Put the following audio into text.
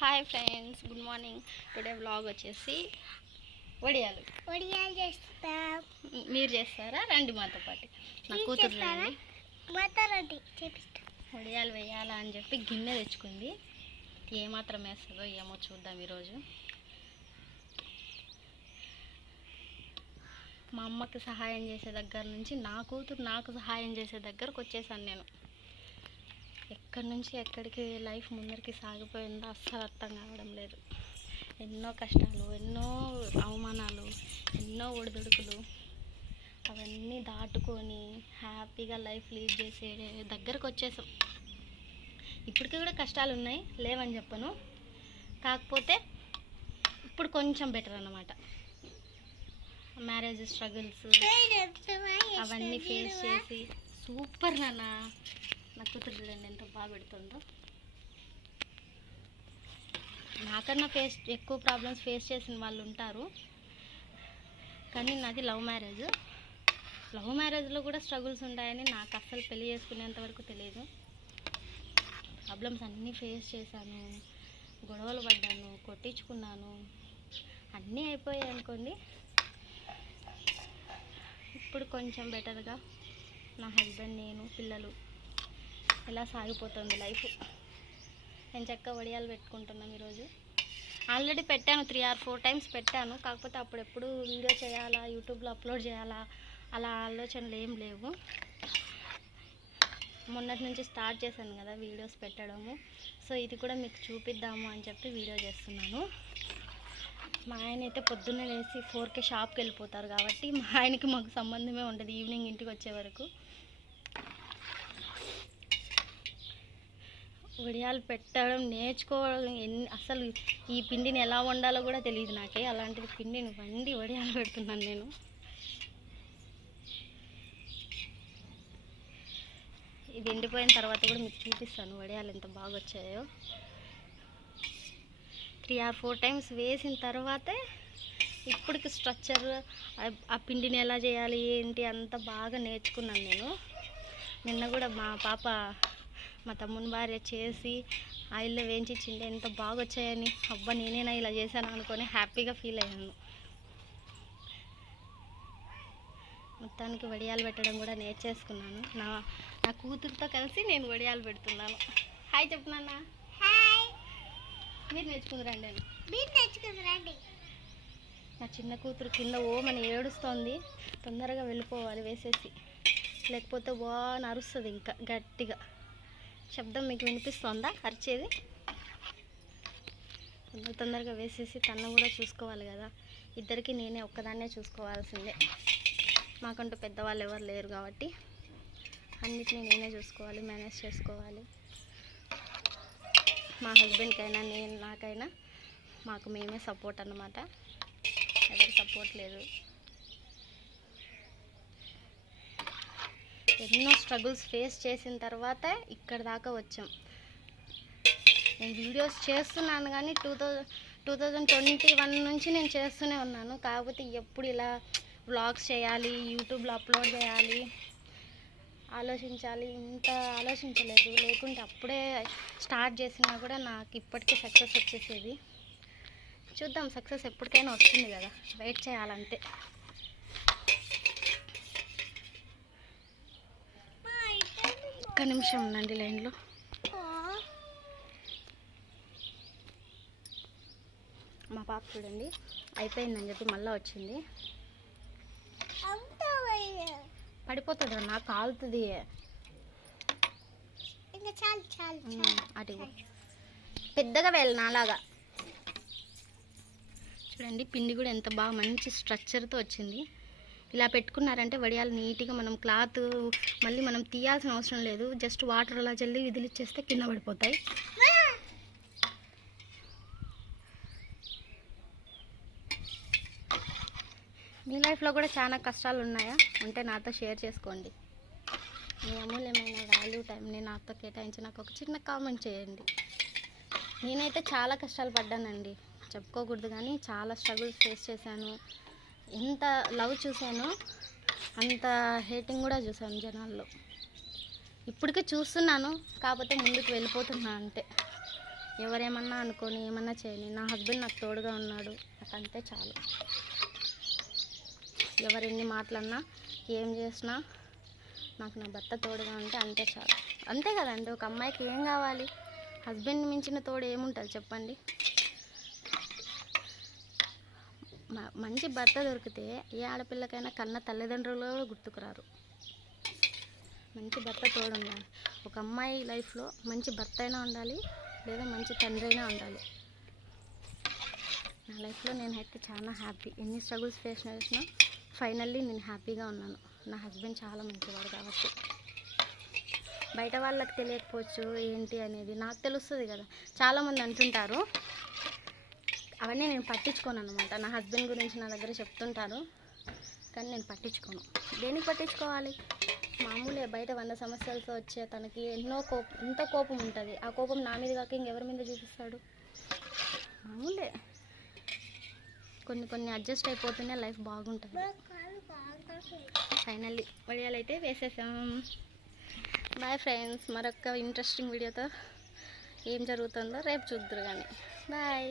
Hi friends, good morning. Today vlog వచ్చేసి వడియాలు చేస్తాం. మీరు చేస్తారా? రండి మాతో పాటు. నా కూతురు రండి. వడియాలు వేయాలా అని చెప్పి గిన్నె తెచ్చుకుంది. ఏమాత్రం వేస్తుందో ఏమో చూద్దాం ఈరోజు. మా అమ్మకి సహాయం చేసే దగ్గర నుంచి నా కూతురు నాకు సహాయం చేసే దగ్గరకు వచ్చేసాను నేను. ఎక్కడి నుంచి ఎక్కడికి లైఫ్ ముందరికి సాగిపోయిందో అస్సలు అర్థం కావడం లేదు. ఎన్నో కష్టాలు, ఎన్నో అవమానాలు, ఎన్నో ఒడిదుడుకులు, అవన్నీ దాటుకొని హ్యాపీగా లైఫ్ లీడ్ చేసే దగ్గరకు వచ్చేసాం. ఇప్పటికీ కూడా కష్టాలు ఉన్నాయి, లేవని చెప్పను. కాకపోతే ఇప్పుడు కొంచెం బెటర్ అన్నమాట. మ్యారేజ్ స్ట్రగుల్స్ అవన్నీ ఫేస్ చేసి సూపర్ నాన్న. నా కూతురు చూడండి ఎంత బాగా పెడుతుందో. నాకన్నా ఎక్కువ ప్రాబ్లమ్స్ ఫేస్ చేసిన వాళ్ళు ఉంటారు, కానీ నాది లవ్ మ్యారేజ్. లవ్ మ్యారేజ్లో కూడా స్ట్రగుల్స్ ఉంటాయని నాకు అస్సలు పెళ్లి చేసుకునేంత వరకు తెలియదు. ప్రాబ్లమ్స్ అన్నీ ఫేస్ చేశాను, గొడవలు పడ్డాను, కొట్టించుకున్నాను, అన్నీ అయిపోయాయి అనుకోండి. ఇప్పుడు కొంచెం బెటర్గా నా హస్బెండ్, నేను, పిల్లలు ఇలా సాగిపోతుంది లైఫ్. నేను చక్కగా వడియాలు పెట్టుకుంటున్నాను ఈరోజు. ఆల్రెడీ పెట్టాను, 3 or 4 times పెట్టాను. కాకపోతే అప్పుడెప్పుడు వీడియో చేయాలా, యూట్యూబ్లో అప్లోడ్ చేయాలా అలా ఆలోచనలు ఏం లేవు. మొన్నటి నుంచి స్టార్ట్ చేశాను కదా వీడియోస్ పెట్టడము. సో ఇది కూడా మీకు చూపిద్దాము అని చెప్పి వీడియో చేస్తున్నాను. మా ఆయన అయితే పొద్దున్నే లేచి 4కి షాప్కి వెళ్ళిపోతారు కాబట్టి మా ఆయనకి మాకు సంబంధమే ఉండదు ఈవినింగ్ ఇంటికి వచ్చే వరకు. వడియాలు పెట్టడం నేర్చుకోవడం అసలు ఈ పిండిని ఎలా వండాలో కూడా తెలియదు నాకే. అలాంటిది పిండిని వండి వడియాలు పెడుతున్నాను నేను. ఇది ఎండిపోయిన తర్వాత కూడా మీకు చూపిస్తాను వడియాలు ఎంత బాగా వచ్చాయో. 3 or 4 times వేసిన తర్వాతే ఇప్పటికి స్ట్రక్చర్, ఆ పిండిని ఎలా చేయాలి ఏంటి అంత బాగా నేర్చుకున్నాను నేను. నిన్న కూడా మా తమ్ముని భార్య చేసి ఆయిల్లో వేయించిండే ఎంత బాగా వచ్చాయని, అబ్బా నేనేనా ఇలా చేశాను అనుకొని హ్యాపీగా ఫీల్ అయ్యాను. మొత్తానికి వడియాలు పెట్టడం కూడా నేర్చేసుకున్నాను. నా కూతురుతో కలిసి నేను వడియాలు పెడుతున్నాను. హాయ్ చెప్తున్నానా? హాయ్. మీరు నేర్చుకుందిరండి. నా చిన్న కూతురు కింద ఓమని ఏడుస్తోంది. తొందరగా వెళ్ళిపోవాలి వేసేసి, లేకపోతే అరుస్తుంది ఇంకా గట్టిగా. శబ్దం మీకు వినిపిస్తోందా అరిచేది? తొందరగా వేసేసి తను కూడా చూసుకోవాలి కదా. ఇద్దరికి నేనే ఒక్కదాన్నే చూసుకోవాల్సిందే. మాకంటూ పెద్దవాళ్ళు ఎవరు లేరు కాబట్టి అన్నిటినీ నేనే చూసుకోవాలి, మేనేజ్ చేసుకోవాలి. మా హస్బెండ్కైనా నాకైనా మాకు మేమే సపోర్ట్ అన్నమాట. ఎవరి సపోర్ట్ లేదు. ఎన్నో స్ట్రగుల్స్ ఫేస్ చేసిన తర్వాత ఇక్కడ దాకా వచ్చాం. నేను వీడియోస్ చేస్తున్నాను కానీ 2021 నుంచి నేను చేస్తూనే ఉన్నాను. కాకపోతే ఎప్పుడు ఇలా వ్లాగ్స్ చేయాలి, యూట్యూబ్లో అప్లోడ్ చేయాలి ఆలోచించాలి ఇంత ఆలోచించలేదు. లేకుంటే అప్పుడే స్టార్ట్ చేసినా కూడా నాకు ఇప్పటికీ సక్సెస్ వచ్చేసేది. చూద్దాం, సక్సెస్ ఎప్పటికైనా వస్తుంది కదా, వెయిట్ చేయాలంతే. ఒక్క నిమిషం ఉందండి లైన్లో. మా పాప చూడండి అయిపోయిందని చెప్పి మళ్ళీ వచ్చింది. పడిపోతుంది అన్న, కాలుతుంది. అటు పెద్దగా వెళ్ళి నాలాగా. చూడండి పిండి కూడా ఎంత బాగా మంచి స్ట్రక్చర్తో వచ్చింది. ఇలా పెట్టుకున్నారంటే వడియాలు నీట్గా మనం క్లాత్ మళ్ళీ మనం తీయాల్సిన అవసరం లేదు. జస్ట్ వాటర్ అలా జల్లి విదిలిచ్చేస్తే కింద పడిపోతాయి. మీ లైఫ్లో కూడా చాలా కష్టాలు ఉన్నాయా? ఉంటే నాతో షేర్ చేసుకోండి. మీ అమూల్యమైన వాల్యూ టైంని నాతో కేటాయించి నాకు ఒక చిన్న కామెంట్ చేయండి. నేనైతే చాలా కష్టాలు పడ్డానండి, చెప్పుకోకూడదు కానీ చాలా స్ట్రగుల్స్ ఫేస్ చేశాను. ఎంత లవ్ చూశానో అంత హేటింగ్ కూడా చూశాను జనాల్లో. ఇప్పటికే చూస్తున్నాను, కాకపోతే ముందుకు వెళ్ళిపోతున్నా అంతే. ఎవరేమన్నా అనుకొని ఏమన్నా చేయని, నా హస్బెండ్ నాకు తోడుగా ఉన్నాడు, నాకు అంతే చాలు. ఎవరెన్ని మాటలన్నా ఏం చేసినా నాకు నా భర్త తోడుగా ఉంటే అంతే చాలు. అంతే కదండి, ఒక అమ్మాయికి ఏం కావాలి? హస్బెండ్ మించిన తోడు ఏముంటుంది చెప్పండి? మంచి భర్త దొరికితే ఏ ఆడపిల్లకైనా కన్న తల్లిదండ్రులు గుర్తుకురారు. మంచి భర్త తోడు ఉండాలి. ఒక అమ్మాయి లైఫ్లో మంచి భర్త అయినా ఉండాలి, లేదా మంచి తండ్రి అయినా ఉండాలి. నా లైఫ్లో నేనైతే చాలా హ్యాపీ. ఎన్ని స్ట్రగుల్స్ ఫేస్ చేసినా ఫైనల్లీ నేను హ్యాపీగా ఉన్నాను. నా హస్బెండ్ చాలా మంచివాడు కాబట్టి. బయట వాళ్ళకి తెలియకపోవచ్చు ఏంటి అనేది, నాకు తెలుస్తుంది కదా. చాలామంది అంటుంటారు, అవన్నీ నేను పట్టించుకోను అనమాట. నా హస్బెండ్ గురించి నా దగ్గర చెప్తుంటారు, కానీ నేను పట్టించుకోను. దేనికి పట్టించుకోవాలి? మామూలే, బయట 100 సమస్యలతో వచ్చే తనకి ఎంతో కోపం ఉంటుంది. ఆ కోపం నా మీద కాక ఇంకెవరి మీద చూపిస్తాడు? మామూలే, కొన్ని అడ్జస్ట్ అయిపోతేనే లైఫ్ బాగుంటుంది. ఫైనల్లీ వడియాలు అయితే వేసేసాం. బాయ్ ఫ్రెండ్స్, మరొక ఇంట్రెస్టింగ్ వీడియోతో ఏం జరుగుతుందో రేపు చూద్దరు కానీ. బాయ్.